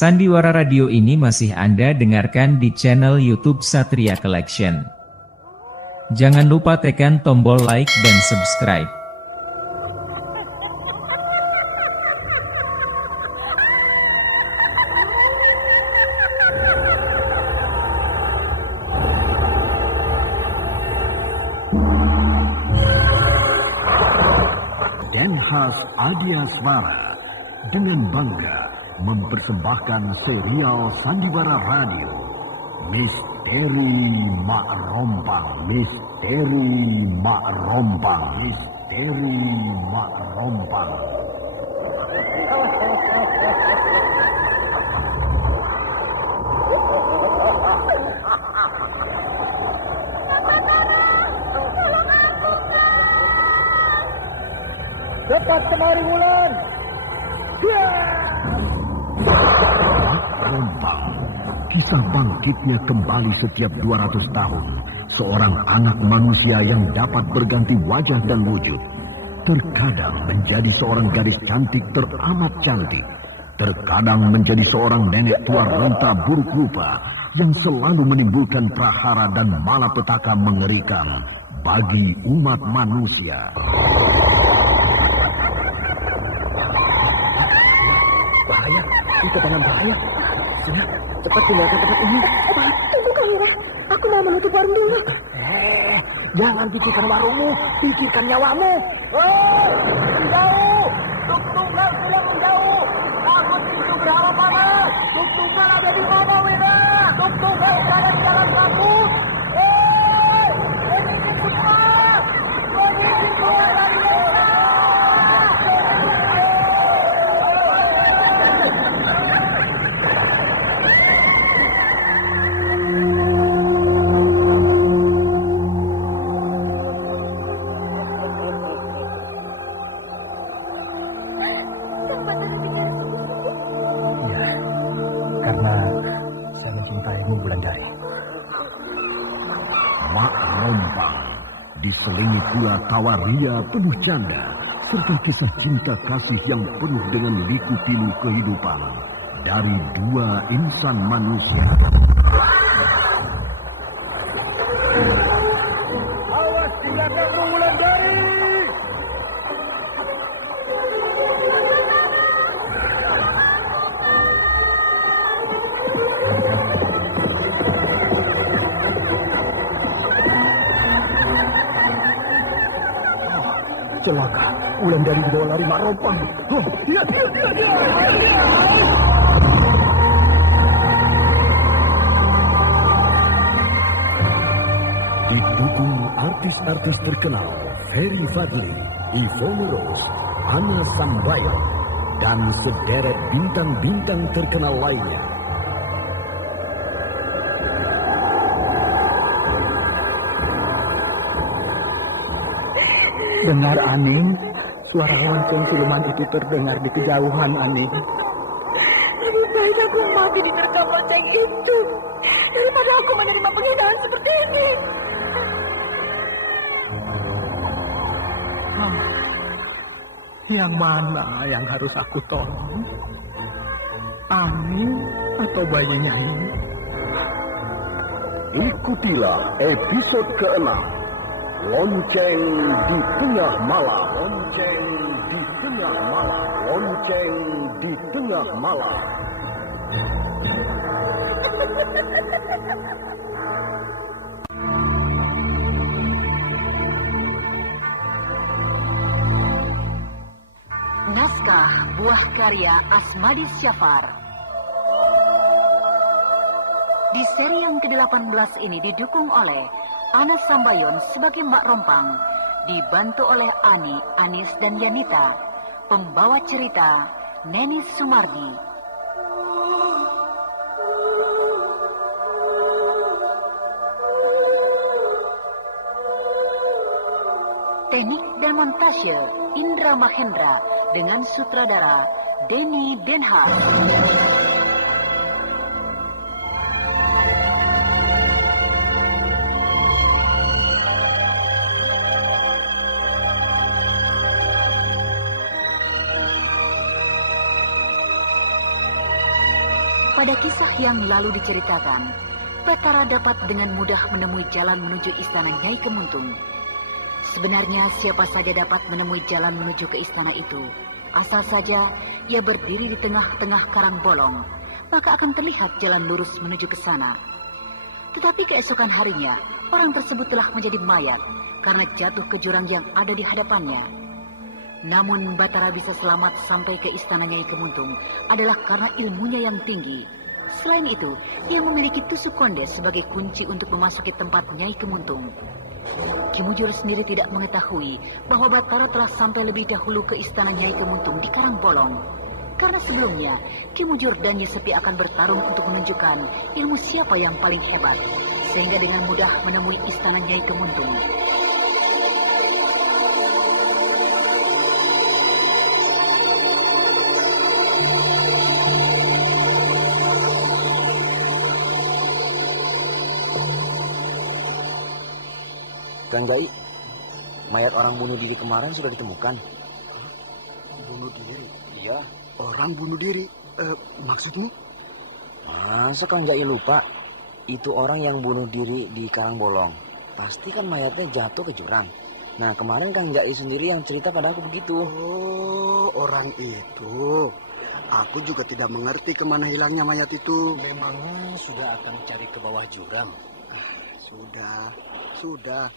Sandiwara Radio ini masih Anda dengarkan di channel YouTube Satria Collection. Jangan lupa tekan tombol like dan subscribe. Den Haag Adiasmara dengan bangga mempersembahkan serial Sandiwara Radio Misteri Mak Rompang, Misteri Mak Rompang, Misteri Mak Rompang. Cepat kemari Wulan. Mak Rompang, kisah bangkitnya kembali setiap 200 tahun. Seorang anak manusia yang dapat berganti wajah dan wujud. Terkadang menjadi seorang gadis cantik teramat cantik. Terkadang menjadi seorang nenek tua renta buruk rupa yang selalu menimbulkan prahara dan malapetaka mengerikan bagi umat manusia. Bahaya, itu tangan bahaya. Sini, cepat tinggalkan tempat ini. Tunggu kamu ya, aku mau menutup warung dulu. Jangan pikirkan warungmu, pikirkan nyawamu. Hei, menjauh! Tuk-tukan sudah menjauh. Aku pintu berhala panas. Tuk-tukan ada di mana, Wira? Tuk-tukan berada di jalan kampus. Hei, ini cepat! Ini keluar dari desa! Karena saya mencintaimu, Wulandari. Mak Rompang diselingi pula tawa ria penuh canda serta kisah cinta kasih yang penuh dengan liku-pilu kehidupan dari dua insan manusia. Awas di belakangmu, Wulandari! Celaka, Wulandari dibawa lari Mak Rompang. Dia. Didukung artis-artis terkenal Ferry Fadli, Yvonne Rose, Anna Sambayo, dan sederet bintang-bintang terkenal lainnya. Dengar, Aning, suara lonceng siluman itu terdengar di kejauhan, Aning. Lebih baik aku mati di neraka lonceng itu daripada aku menerima penghinaan seperti ini. Yang mana yang harus aku tolong? Aning atau bayinya ini? Ikutilah episode ke-6, Lonceng di Tengah Malam. Lonceng di Tengah Malam. Lonceng di Tengah Malam. Naskah buah karya Asmadi Syafar. Di seri yang ke-18 ini didukung oleh Ana Sambayon sebagai Mak Rompang, dibantu oleh Ani, Anis, dan Yanita. Pembawa cerita Neni Sumardi. Teknik dan montase Indra Mahendra dengan sutradara Denny Den Haag. Pada kisah yang lalu diceritakan, Batara dapat dengan mudah menemui jalan menuju istana Nyai Kemuntung. Sebenarnya siapa saja dapat menemui jalan menuju ke istana itu. Asal saja ia berdiri di tengah-tengah karang bolong, maka akan terlihat jalan lurus menuju ke sana. Tetapi keesokan harinya, orang tersebut telah menjadi mayat karena jatuh ke jurang yang ada di hadapannya. Namun Batara bisa selamat sampai ke istana Nyai Kemuntung adalah karena ilmunya yang tinggi. Selain itu, ia memiliki tusuk konde sebagai kunci untuk memasuki tempat Nyai Kemuntung. Ki Mujur sendiri tidak mengetahui bahwa Batara telah sampai lebih dahulu ke istana Nyai Kemuntung di Karangbolong. Karena sebelumnya, Ki Mujur dan Nyi Sepi akan bertarung untuk menunjukkan ilmu siapa yang paling hebat, sehingga dengan mudah menemui istana Nyai Kemuntung. Kang Gai, mayat orang bunuh diri kemarin sudah ditemukan. Bunuh diri? Iya. Orang bunuh diri? Maksudmu? Masa Kang Gai lupa? Itu orang yang bunuh diri di Karangbolong. Pasti kan mayatnya jatuh ke jurang. Nah, kemarin Kang Gai sendiri yang cerita pada aku begitu. Oh, orang itu. Aku juga tidak mengerti kemana hilangnya mayat itu. Memangnya sudah akan mencari ke bawah jurang? Sudah.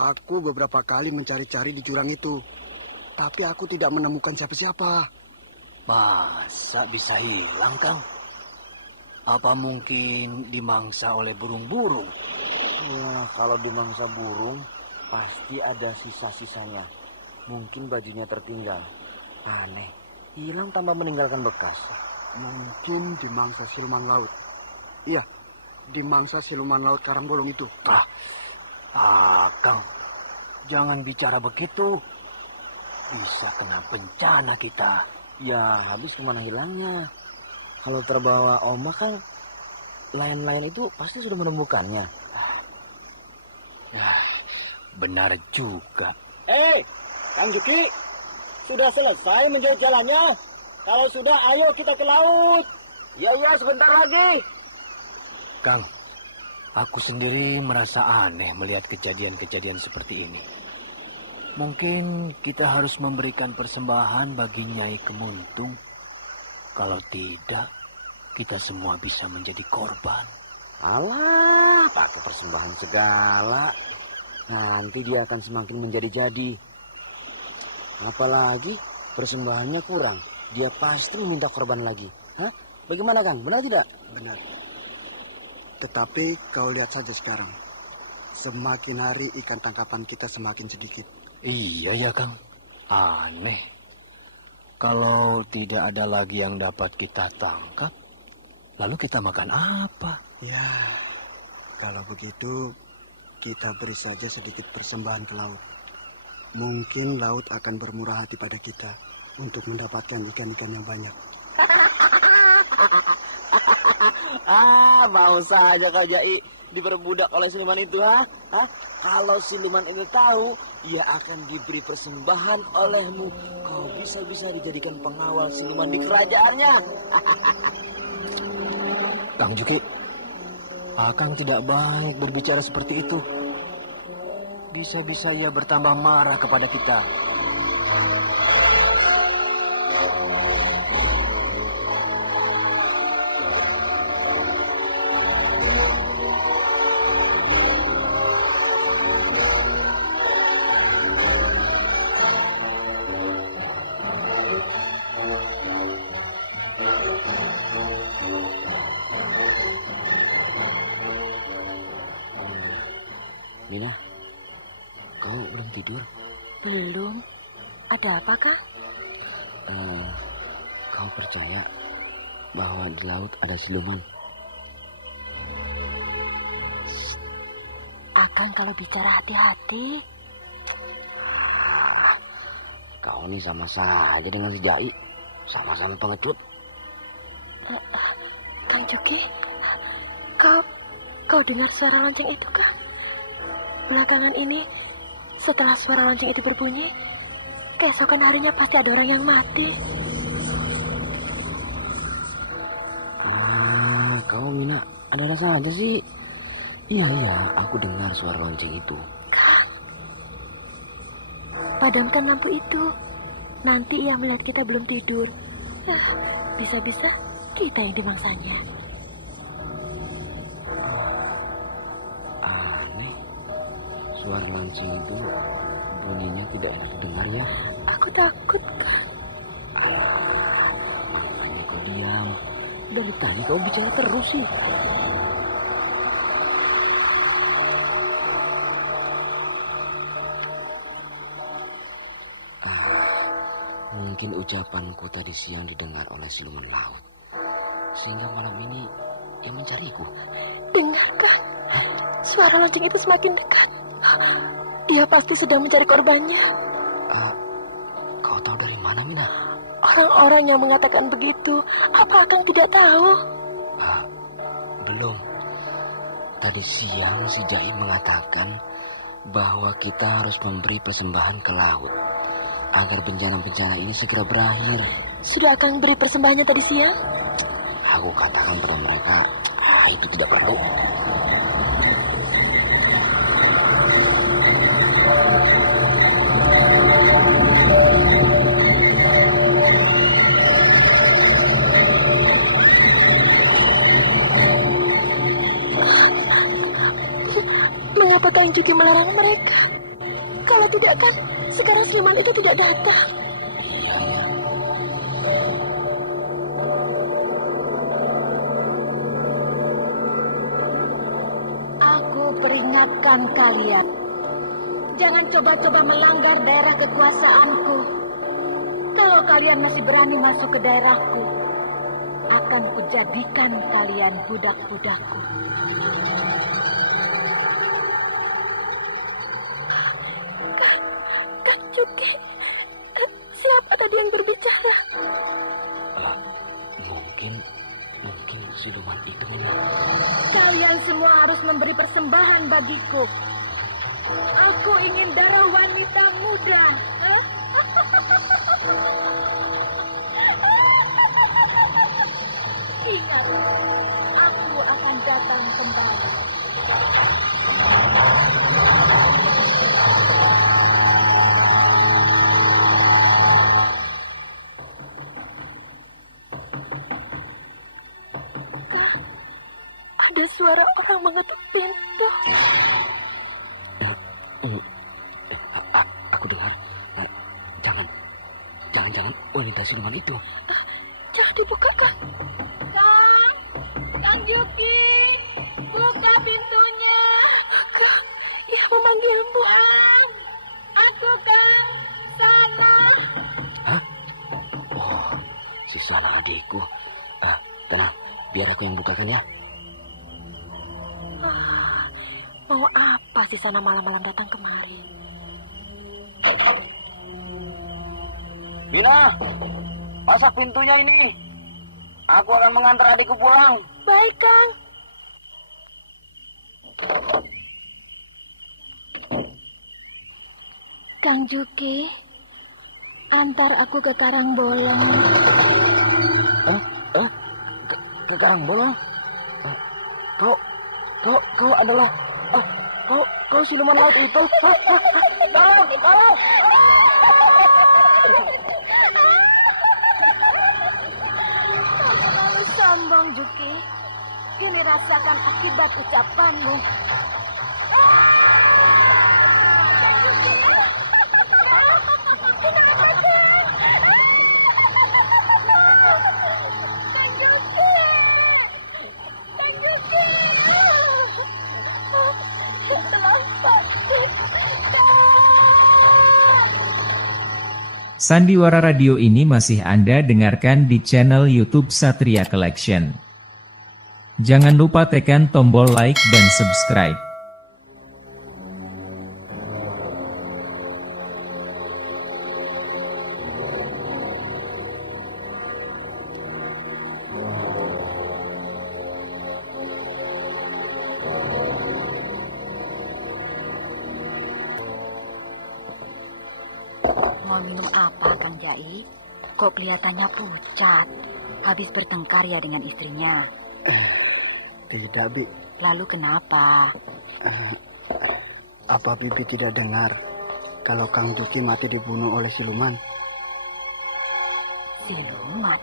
Aku beberapa kali mencari-cari di jurang itu. Tapi aku tidak menemukan siapa-siapa. Masa bisa hilang, Kang? Apa mungkin dimangsa oleh burung-burung? Ya, kalau dimangsa burung, pasti ada sisa-sisanya. Mungkin bajunya tertinggal. Aneh, hilang tanpa meninggalkan bekas. Mungkin dimangsa siluman laut. Iya, dimangsa siluman laut Karangbolong itu. Kang, jangan bicara begitu. Bisa kena bencana kita. Ya, habis kemana hilangnya? Kalau terbawa ombak kan, nelayan-nelayan itu pasti sudah menemukannya. Benar juga. Kang Juki, sudah selesai menjahit jalannya? Kalau sudah, ayo kita ke laut. Ya, sebentar lagi. Kang, aku sendiri merasa aneh melihat kejadian-kejadian seperti ini. Mungkin kita harus memberikan persembahan bagi Nyai Kemuntung. Kalau tidak, kita semua bisa menjadi korban. Alah, pakai persembahan segala. Nanti dia akan semakin menjadi-jadi. Apalagi persembahannya kurang, dia pasti meminta korban lagi. Hah? Bagaimana, Kang? Benar tidak? Benar. Tetapi kau lihat saja sekarang. Semakin hari ikan tangkapan kita semakin sedikit. Iya ya, Kang. Aneh. Kalau tidak ada lagi yang dapat kita tangkap, lalu kita makan apa? Ya, kalau begitu kita beri saja sedikit persembahan ke laut. Mungkin laut akan bermurah hati pada kita untuk mendapatkan ikan-ikan yang banyak. Mau saja Kak Jai diperbudak oleh siluman itu, Kalau siluman itu tahu, ia akan diberi persembahan olehmu. Kau bisa-bisa dijadikan pengawal siluman di kerajaannya. Kang Juki, Akang tidak baik berbicara seperti itu. Bisa-bisa ia bertambah marah kepada kita. Nina, kau belum tidur? Belum. Ada apa, Kak? Kau percaya bahwa di laut ada siluman? Akang kalau bicara hati-hati. Kau ini sama saja dengan si Jai. Sama-sama pengecut. Kang Juki, kau dengar suara lonceng itu, Kang? Belakangan ini, setelah suara lonceng itu berbunyi, keesokan harinya pasti ada orang yang mati. ada saja sih. Iya, aku dengar suara lonceng itu. Kang, padamkan lampu itu. Nanti ia melihat kita belum tidur. Bisa-bisa kita yang dimangsanya. Aneh, suara lonceng itu bunyinya tidak enak didengar ya. Aku takut, Kang. Makanya kau diam. Dari tadi kau bicara terus sih. Mungkin ucapanku tadi siang didengar oleh siluman laut, sehingga malam ini ia mencariku. Dengar, Kang. Suara lonceng itu semakin dekat. Dia pasti sedang mencari korbannya. Kau tahu dari mana, Mina? Orang-orang yang mengatakan begitu, apa Kang tidak tahu? Belum. Tadi siang si Jaim mengatakan bahwa kita harus memberi persembahan ke laut agar bencana-bencana ini segera berakhir. Sudah Kang beri persembahannya tadi siang? Aku katakan pada mereka, itu tidak perlu. Mengapa Kang juga melarang mereka? Kalau tidak kan, sekarang siluman itu tidak datang. Aku peringatkan kalian. Jangan coba-coba melanggar daerah kekuasaanku. Kalau kalian masih berani masuk ke daerahku, akan kujadikan kalian budak-budakku. Kang Juki, siapa tadi yang berbicara? Mungkin siluman itu, Mina. Kalian semua harus memberi persembahan bagiku. Aku ingin darah wanita muda. Ingat, aku akan datang kembali. Ada suara orang mengetuk pintu. Aku dengar. Jangan wanita siluman itu. Jangan dibuka, Kang. Kang Juki, buka pintunya. Kang, ia memanggilmu. Aku kan Sana. Oh, si Sana adikku. Tenang, biar aku yang bukakan ya. Mau apa sih Sana malam-malam datang kemari? Mina, pasak pintunya ini. Aku akan mengantar adikku pulang. Baik, Kang. Kang Juki, antar aku ke Karangbolong. Ke Karangbolong? Kau adalah kau siluman laut itu? Tolong! Terlalu sombong, Juki. Kini rasakan akibat ucapanmu. Sandiwara Radio ini masih Anda dengarkan di channel YouTube Satria Collection. Jangan lupa tekan tombol like dan subscribe. Mau minum apa, Kang Jai? Kok kelihatannya pucat? Habis bertengkar ya dengan istrinya? Tidak, Bi. Lalu kenapa? Apa Bibi tidak dengar kalau Kang Juki mati dibunuh oleh siluman? Siluman?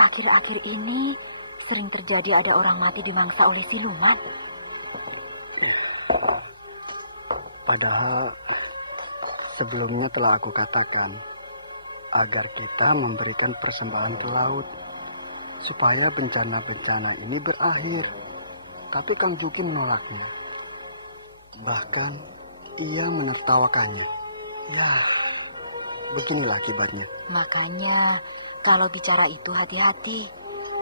Akhir-akhir ini sering terjadi ada orang mati dimangsa oleh siluman. Padahal sebelumnya telah aku katakan agar kita memberikan persembahan ke laut supaya bencana-bencana ini berakhir. Tapi Kang Juki menolaknya. Bahkan ia menertawakannya. Ya, beginilah akibatnya. Makanya kalau bicara itu hati-hati.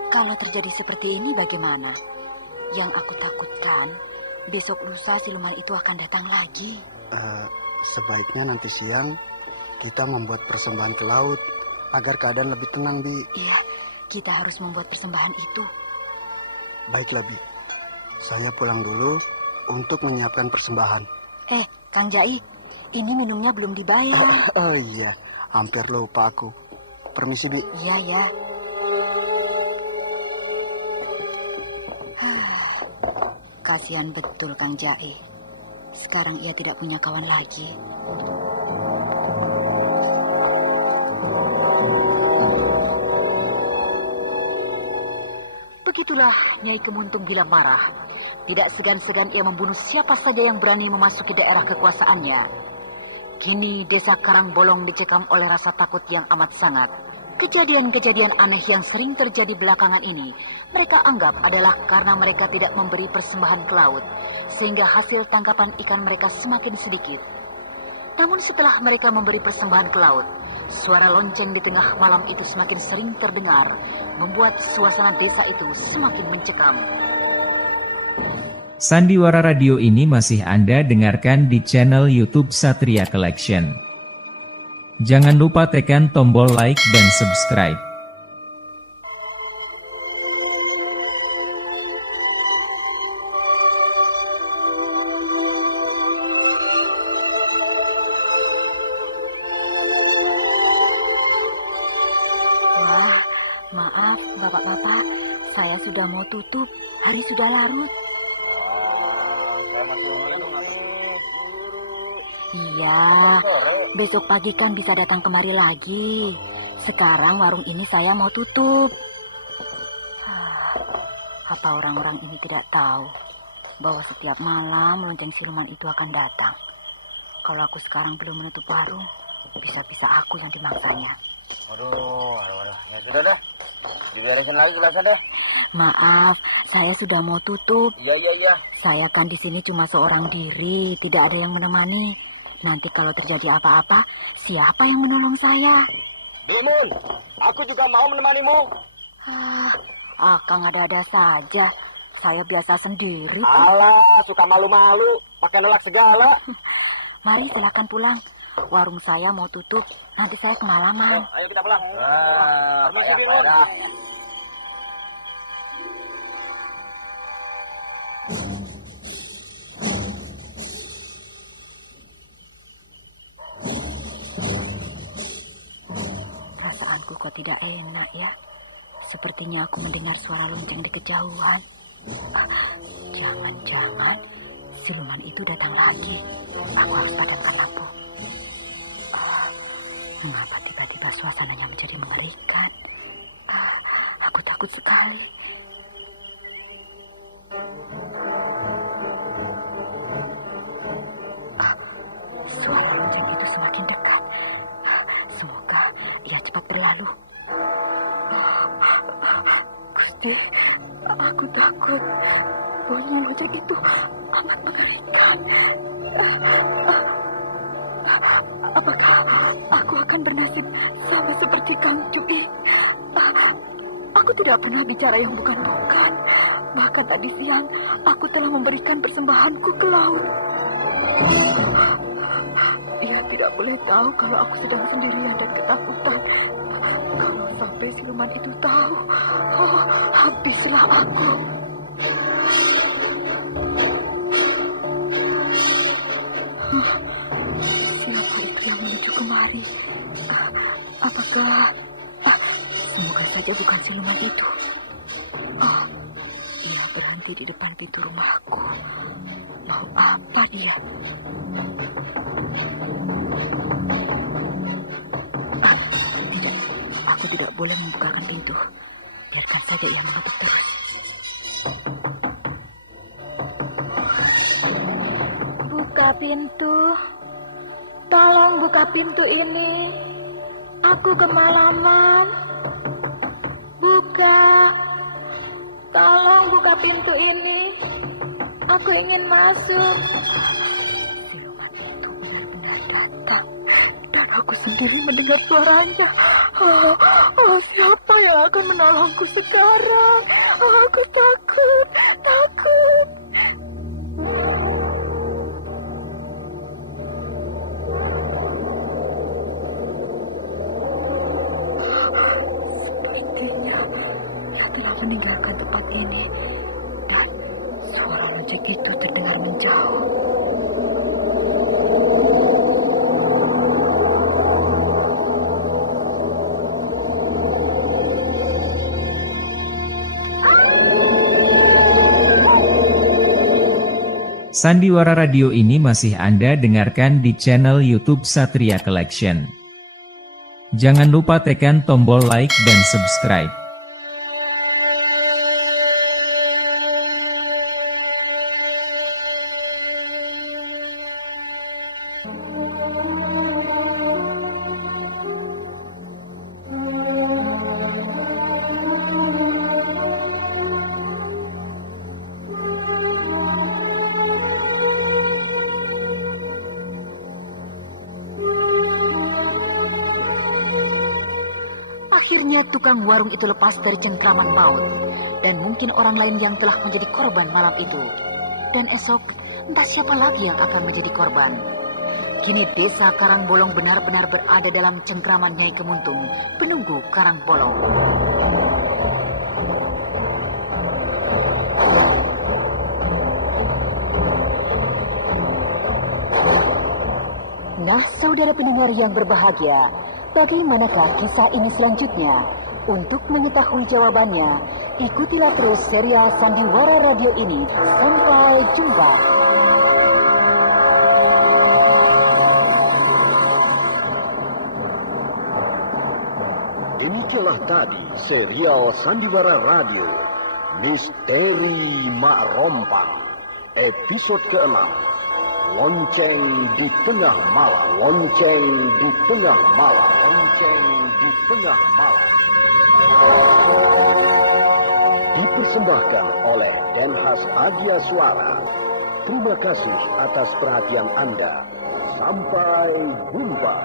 Kalau terjadi seperti ini bagaimana? Yang aku takutkan besok lusa siluman itu akan datang lagi. Sebaiknya nanti siang kita membuat persembahan ke laut agar keadaan lebih tenang, Bi. Iya, kita harus membuat persembahan itu. Baiklah, Bi. Saya pulang dulu untuk menyiapkan persembahan. Kang Jai, ini minumnya belum dibayar. Oh iya, hampir lupa aku. Permisi, Bi. Iya, ya. Kasihan betul Kang Jai. Sekarang ia tidak punya kawan lagi. Begitulah Nyai Kemuntung bila marah. Tidak segan-segan ia membunuh siapa saja yang berani memasuki daerah kekuasaannya. Kini desa Karangbolong dicekam oleh rasa takut yang amat sangat. Kejadian-kejadian aneh yang sering terjadi belakangan ini, mereka anggap adalah karena mereka tidak memberi persembahan ke laut, sehingga hasil tangkapan ikan mereka semakin sedikit. Namun setelah mereka memberi persembahan ke laut, suara lonceng di tengah malam itu semakin sering terdengar, membuat suasana desa itu semakin mencekam. Sandiwara Radio ini masih Anda dengarkan di channel YouTube Satria Collection. Jangan lupa tekan tombol like dan subscribe. Wah, maaf bapak-bapak, saya sudah mau tutup, hari sudah larut. Iya, besok pagi kan bisa datang kemari lagi. Sekarang warung ini saya mau tutup. Apa orang-orang ini tidak tahu bahwa setiap malam lonceng siluman itu akan datang? Kalau aku sekarang belum menutup warung, bisa-bisa aku yang dimaksanya. Waduh, ya sudah dah. Diberesin lagi gelasnya deh. Maaf, saya sudah mau tutup. Iya. Saya kan di sini cuma seorang diri, tidak ada yang menemani. Nanti kalau terjadi apa-apa, siapa yang menolong saya? Bimun, aku juga mau menemanimu. Akang ada-ada saja. Saya biasa sendiri. Alah, suka malu-malu, pakai nolak segala. Mari silakan pulang. Warung saya mau tutup. Nanti saya kemalaman. Ayo kita pulang. Permisi, Bimun. Perasaanku kok tidak enak ya. Sepertinya aku mendengar suara lonceng di kejauhan. Jangan-jangan siluman itu datang lagi. Aku harus padamkan lampu. Mengapa tiba-tiba suasananya menjadi mengerikan? Aku takut sekali. Suara lonceng itu semakin dekat. Semoga ia cepat berlalu. Gusti, aku takut. Bunyi lonceng itu amat mengerikan. Apakah aku akan bernasib sama seperti Kang Juki? Aku tidak pernah bicara yang bukan-bukan. Bahkan tadi siang, aku telah memberikan persembahanku ke laut. Ia tidak boleh tahu kalau aku sedang sendirian dan ketakutan. Kalau sampai siluman itu tahu, habislah aku. Siapa itu yang menuju kemari? Apakah... semoga saja bukan siluman itu. Ia berhenti berhenti di depan pintu rumahku. Mau apa dia? Tidak, aku tidak boleh membukakan pintu. Biarkan saja ia mengetuk terus. Buka pintu. Tolong buka pintu ini. Aku kemalaman. Buka. Tolong buka pintu ini. Aku ingin masuk. Siluman itu benar-benar datang. Dan aku sendiri mendengar suaranya. Oh, siapa yang akan menolongku sekarang? Aku takut. Sepertinya dia telah meninggalkan tempat ini. Dan suara lonceng itu terdengar menjauh. Sandiwara Radio ini masih Anda dengarkan di channel YouTube Satria Collection. Jangan lupa tekan tombol like dan subscribe. Akhirnya tukang warung itu lepas dari cengkraman maut. Dan mungkin orang lain yang telah menjadi korban malam itu. Dan esok, entah siapa lagi yang akan menjadi korban. Kini desa Karangbolong benar-benar berada dalam cengkraman Nyai Kemuntung, penunggu Karangbolong. Nah, saudara pendengar yang berbahagia, bagaimanakah kisah ini selanjutnya? Untuk mengetahui jawabannya, ikutilah terus serial Sandiwara Radio ini. Sampai jumpa. Demikianlah tadi serial Sandiwara Radio Misteri Mak Rompang, episode ke-6. Lonceng di tengah malam, lonceng di tengah malam, lonceng di tengah malam. Dipersembahkan oleh Denhas Agia Suara. Terima kasih atas perhatian Anda. Sampai jumpa.